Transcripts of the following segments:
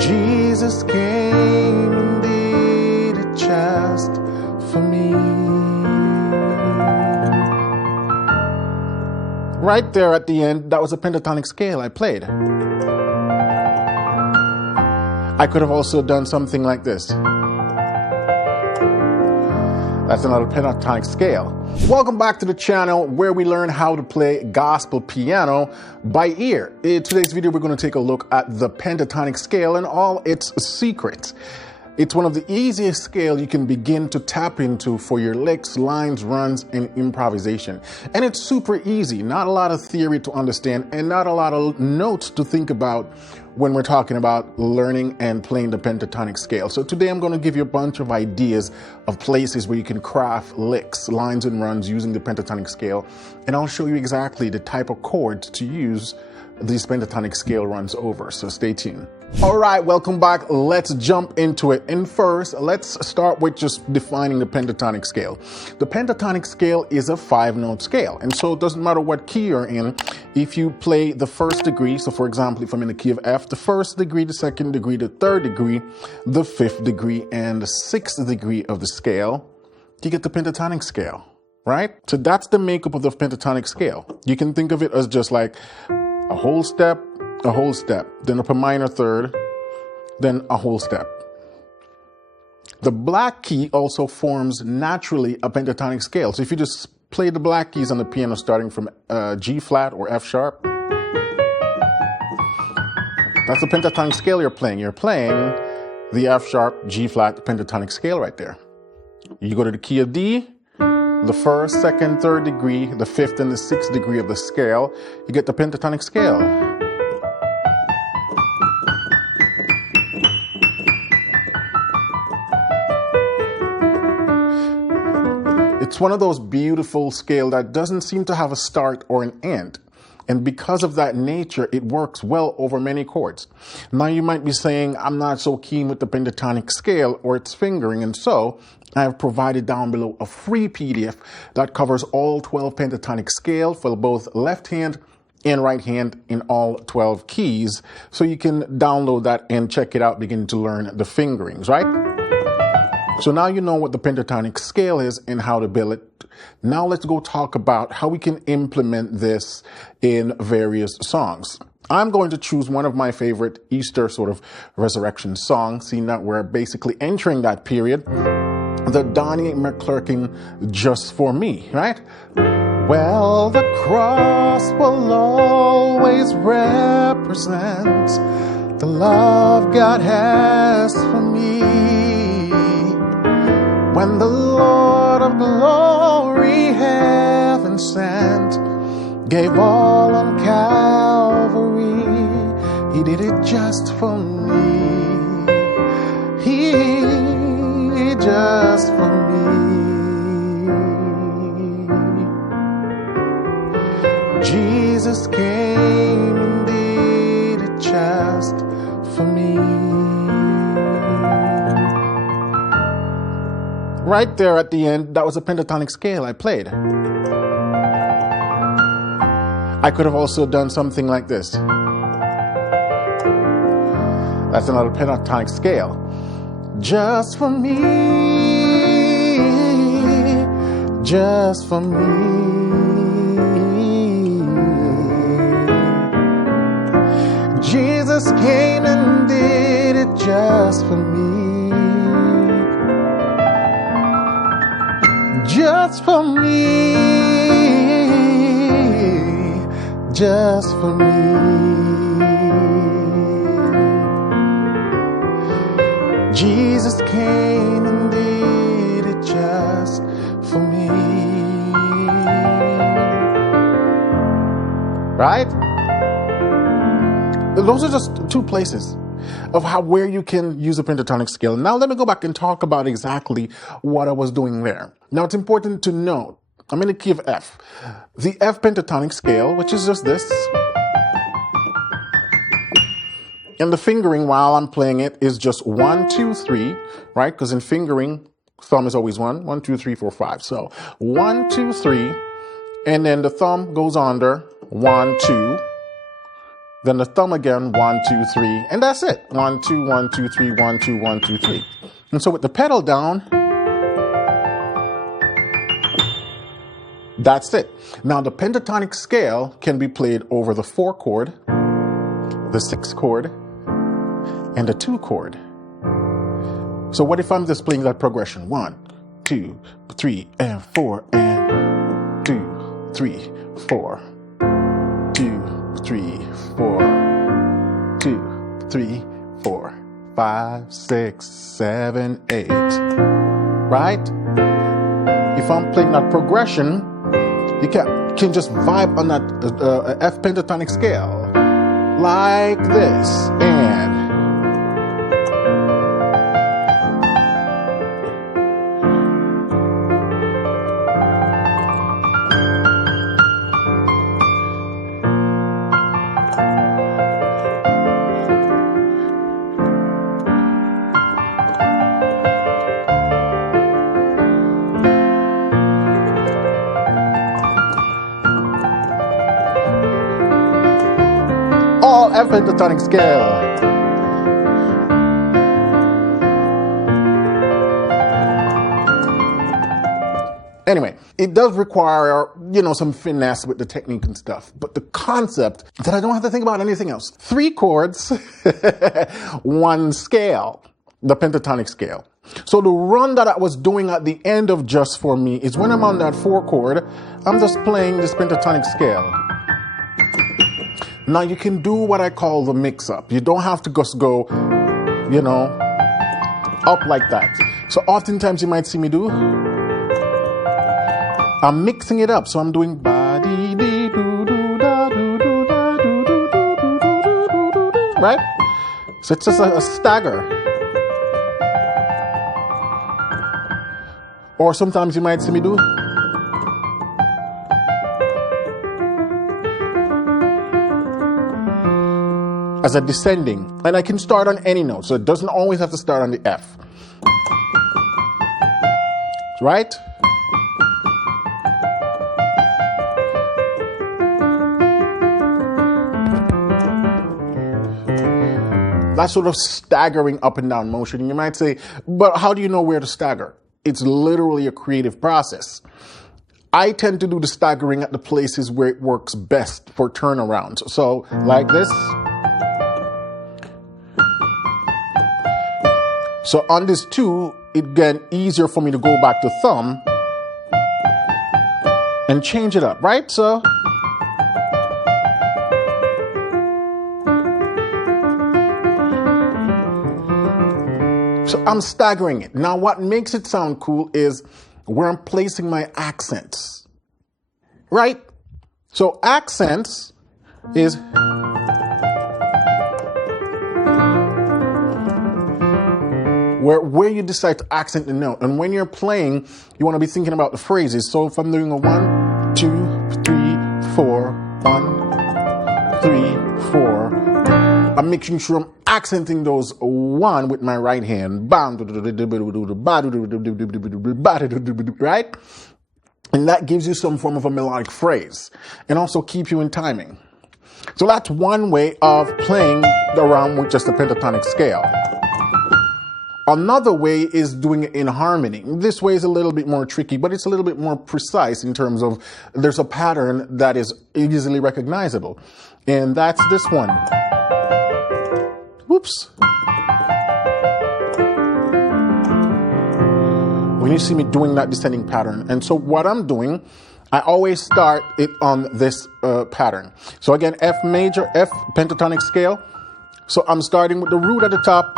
Jesus came and did it just for me. Right there at the end, that was a pentatonic scale I played. I could have also done something like this. That's another pentatonic scale. Welcome back to the channel where we learn how to play gospel piano by ear. In today's video, we're going to take a look at the pentatonic scale and all its secrets. It's one of the easiest scales you can begin to tap into for your licks, lines, runs, and improvisation. And it's super easy, not a lot of theory to understand and not a lot of notes to think about when we're talking about learning and playing the pentatonic scale. So today I'm going to give you a bunch of ideas of places where you can craft licks, lines, and runs using the pentatonic scale. And I'll show you exactly the type of chords to use these pentatonic scale runs over. So stay tuned. All right, welcome back. Let's jump into it. And first, let's start with just defining the pentatonic scale. The pentatonic scale is a 5-note scale. And so it doesn't matter what key you're in. If you play the first degree, so for example, if I'm in the key of F, the first degree, the second degree, the third degree, the fifth degree, and the sixth degree of the scale, you get the pentatonic scale, right? So that's the makeup of the pentatonic scale. You can think of it as just like a whole step, then up a minor third, then a whole step. The black key also forms naturally a pentatonic scale. So if you just play the black keys on the piano starting from G flat or F sharp, that's the pentatonic scale you're playing. You're playing the F sharp, G flat pentatonic scale right there. You go to the key of D, the first, second, third degree, the fifth and the sixth degree of the scale, you get the pentatonic scale. It's one of those beautiful scales that doesn't seem to have a start or an end. And because of that nature, it works well over many chords. Now you might be saying, I'm not so keen with the pentatonic scale or its fingering. And so I have provided down below a free PDF that covers all 12 pentatonic scale for both left hand and right hand in all 12 keys. So you can download that and check it out, begin to learn the fingerings, right? So now you know what the pentatonic scale is and how to build it. Now let's go talk about how we can implement this in various songs. I'm going to choose one of my favorite Easter sort of resurrection songs, seeing that we're basically entering that period. The Donnie Mcclurkin, Just For Me, right? Well, the cross will always represent the love God has for me. When the Lord of glory, heaven sent, gave all on Calvary, He did it just for me. He just for me. Jesus came and did it just for me. Right there at the end, that was a pentatonic scale I played. I could have also done something like this. That's another pentatonic scale. Just for me, just for me. Jesus came and did it just for me. Just for me, just for me. Jesus came and did it just for me. Right? Those are just two places of where you can use a pentatonic scale. Now let me go back and talk about exactly what I was doing there. Now it's important to note, I'm in the key of F. The F pentatonic scale, which is just this. And the fingering while I'm playing it is just 1, 2, 3, right? Because in fingering, thumb is always 1, 1, 2, 3, 4, 5. So 1, 2, 3, and then the thumb goes under 1, 2, Then the thumb again, 1, 2, 3, and that's it. 1, 2, 1, 2, 3, 1, 2, 1, 2, 3. And so with the pedal down, that's it. Now the pentatonic scale can be played over the 4 chord, the 6 chord, and the 2 chord. So what if I'm just playing that progression? 1, 2, 3, and 4, and 2, 3, 4, 2, 3, 4, 2, 3, 4, 5, 6, 7, 8. Right? If I'm playing that progression, you can just vibe on that F pentatonic scale like this, and F pentatonic scale. Anyway, it does require, some finesse with the technique and stuff, but the concept that I don't have to think about anything else. 3 chords, 1 scale, the pentatonic scale. So the run that I was doing at the end of Just For Me is when I'm on that 4 chord, I'm just playing this pentatonic scale. Now you can do what I call the mix-up. You don't have to just go, up like that. So oftentimes you might see me do, I'm mixing it up. So I'm doing right? So it's just a stagger. Or sometimes you might see me do, as a descending, and I can start on any note, so it doesn't always have to start on the F. Right? That sort of staggering up and down motion. You might say, but how do you know where to stagger? It's literally a creative process. I tend to do the staggering at the places where it works best for turnarounds. So, like this. So on this 2, it get easier for me to go back to thumb and change it up, right? So I'm staggering it. Now what makes it sound cool is where I'm placing my accents, right? So accents is where you decide to accent the note. And when you're playing, you want to be thinking about the phrases. So if I'm doing a 1, 2, 3, 4, 1, 3, 4, I'm making sure I'm accenting those 1 with my right hand. Right? And that gives you some form of a melodic phrase and also keep you in timing. So that's one way of playing around with just a pentatonic scale. Another way is doing it in harmony. This way is a little bit more tricky, but it's a little bit more precise in terms of there's a pattern that is easily recognizable. And that's this one. Whoops. When you see me doing that descending pattern. And so what I'm doing, I always start it on this pattern. So again, F major, F pentatonic scale. So I'm starting with the root at the top,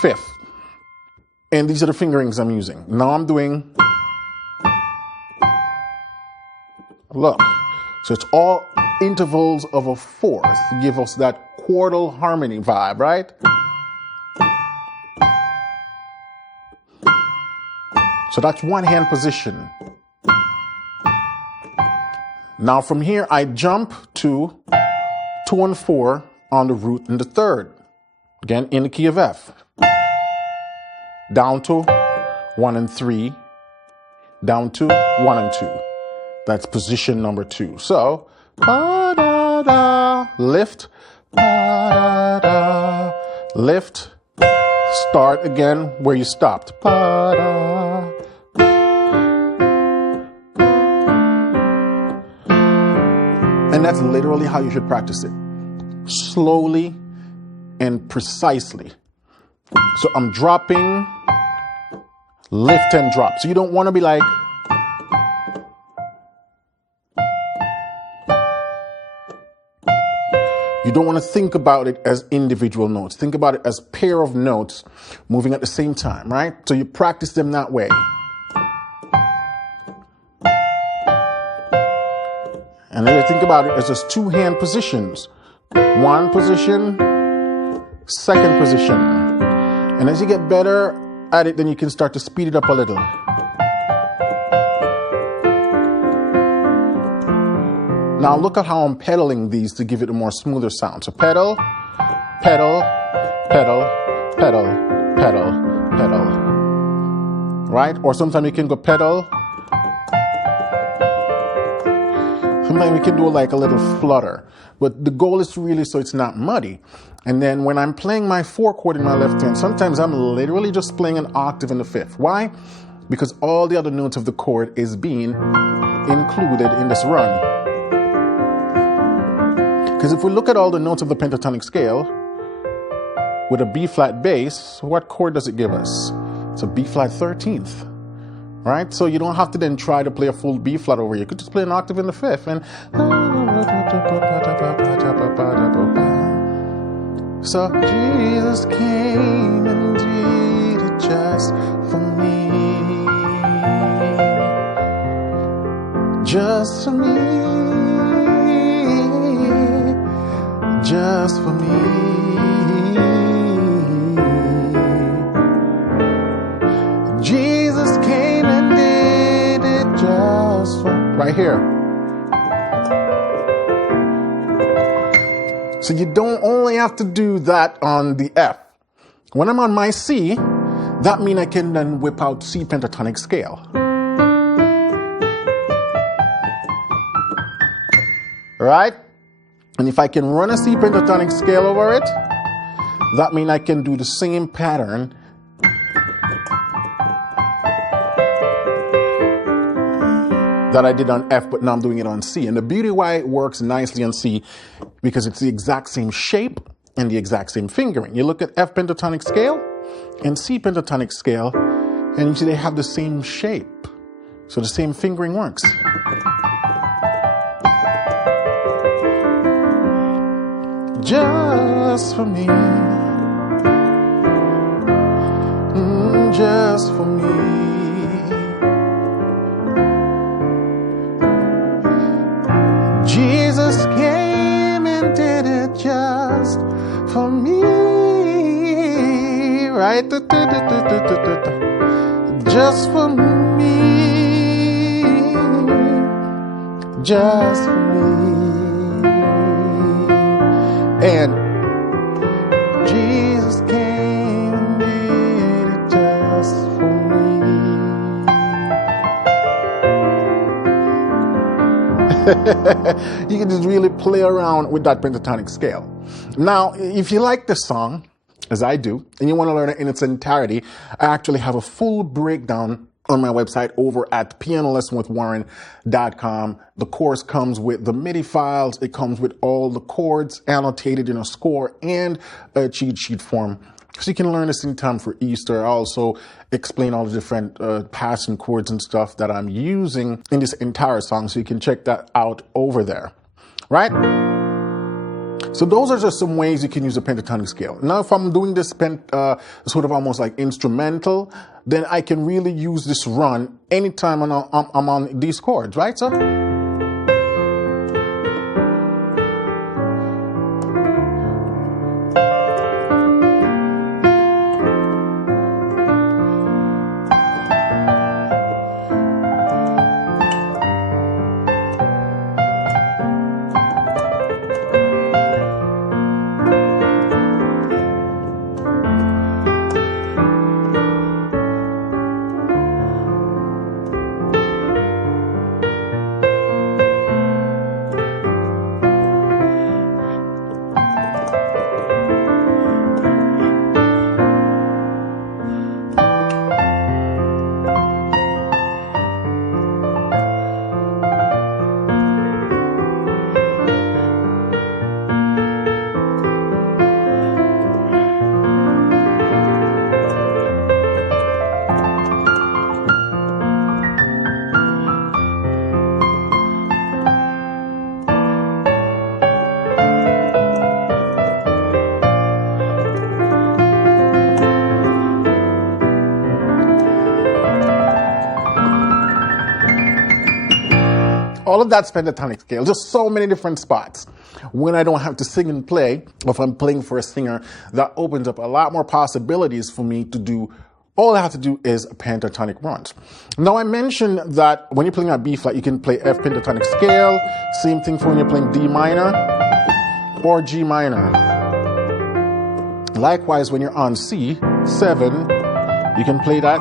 5th. And these are the fingerings I'm using. Now I'm doing, look, so it's all intervals of a 4th to give us that quartal harmony vibe, right? So that's one hand position. Now from here, I jump to 2 and 4 on the root and the 3rd. Again, in the key of F. Down to 1 and 3, down to 1 and 2. That's position number 2. So, lift, ba-da-da. Lift, start again where you stopped. Ba-da. And that's literally how you should practice it. Slowly and precisely. So I'm dropping, lift and drop. So you don't want to be like, you don't want to think about it as individual notes. Think about it as a pair of notes moving at the same time, right? So you practice them that way. And then you think about it as just two hand positions. One position, second position. And as you get better at it, then you can start to speed it up a little. Now look at how I'm pedaling these to give it a more smoother sound. So pedal, pedal, pedal, pedal, pedal, pedal. Right? Or sometimes you can go pedal. Sometimes we can do like a little flutter. But the goal is really so it's not muddy. And then when I'm playing my 4 chord in my left hand, sometimes I'm literally just playing an octave in the 5th. Why? Because all the other notes of the chord is being included in this run. Because if we look at all the notes of the pentatonic scale, with a B flat bass, what chord does it give us? It's a B flat 13th, right? So you don't have to then try to play a full B flat over here. You could just play an octave in the 5th and... So Jesus came and did it just for me. Just for me. Just for me. Jesus came and did it just for me. Right here. So you don't only have to do that on the F. When I'm on my C, that means I can then whip out C pentatonic scale. Right? And if I can run a C pentatonic scale over it, that means I can do the same pattern that I did on F, but now I'm doing it on C. And the beauty why it works nicely on C, because it's the exact same shape and the exact same fingering. You look at F pentatonic scale and C pentatonic scale, and you see they have the same shape. So the same fingering works. Just for me, just for me. Jesus came and did it just for me, right? Just for me, just for me. And Jesus came and did it just for me. You can just really play around with that pentatonic scale. Now, if you like this song, as I do, and you want to learn it in its entirety, I actually have a full breakdown on my website over at pianolessonwithwarren.com. The course comes with the MIDI files. It comes with all the chords annotated in a score and a cheat sheet form. So you can learn this in time for Easter. I also explain all the different passing chords and stuff that I'm using in this entire song. So you can check that out over there, right? So those are just some ways you can use a pentatonic scale. Now, if I'm doing this sort of almost like instrumental, then I can really use this run anytime I'm on these chords, right? So. All of that's pentatonic scale, just so many different spots. When I don't have to sing and play, or if I'm playing for a singer, that opens up a lot more possibilities for me to do. All I have to do is pentatonic runs. Now, I mentioned that when you're playing at B flat, you can play F pentatonic scale. Same thing for when you're playing D minor or G minor. Likewise, when you're on C7, you can play that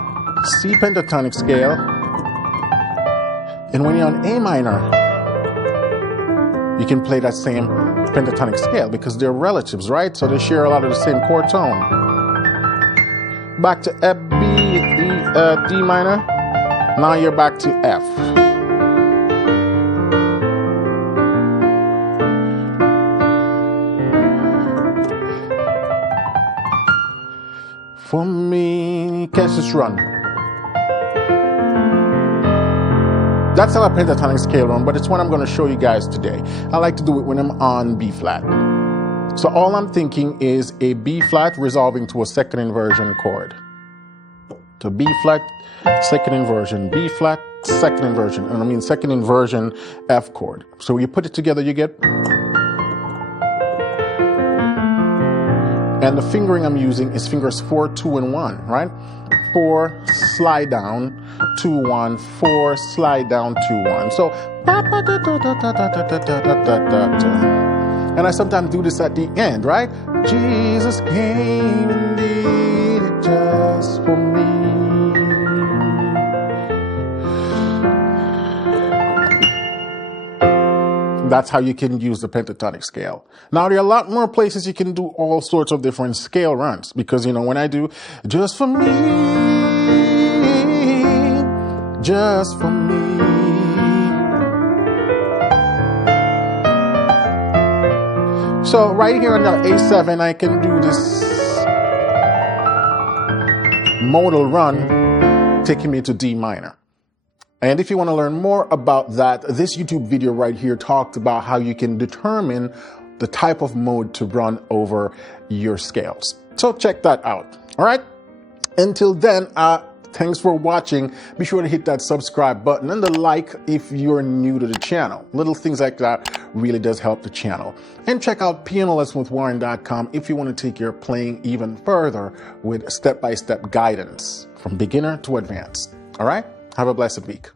C pentatonic scale. And when you're on A minor, you can play that same pentatonic scale because they're relatives, right? So they share a lot of the same chord tone. Back to F, B, E, D minor. Now you're back to F. For me, catch this run. That's not a pentatonic scale run, but it's what I'm going to show you guys today. I like to do it when I'm on B flat. So all I'm thinking is a B flat resolving to a second inversion chord. So B flat, second inversion, B flat, second inversion, and I mean second inversion F chord. So when you put it together, you get. And the fingering I'm using is fingers 4, 2, and 1, right? 4, slide down, 2, 1, 4, slide down, 2, 1. So, and I sometimes do this at the end, right? Jesus came indeed just for me. That's how you can use the pentatonic scale. Now, there are a lot more places you can do all sorts of different scale runs because, you know, when I do just for me, just for me. So right here on the A7, I can do this modal run taking me to D minor. And if you want to learn more about that, this YouTube video right here talked about how you can determine the type of mode to run over your scales. So check that out. All right. Until then, thanks for watching. Be sure to hit that subscribe button and the like if you're new to the channel. Little things like that really does help the channel. And check out pianolessonwithwarren.com if you want to take your playing even further with step-by-step guidance from beginner to advanced. All right. Have a blessed week.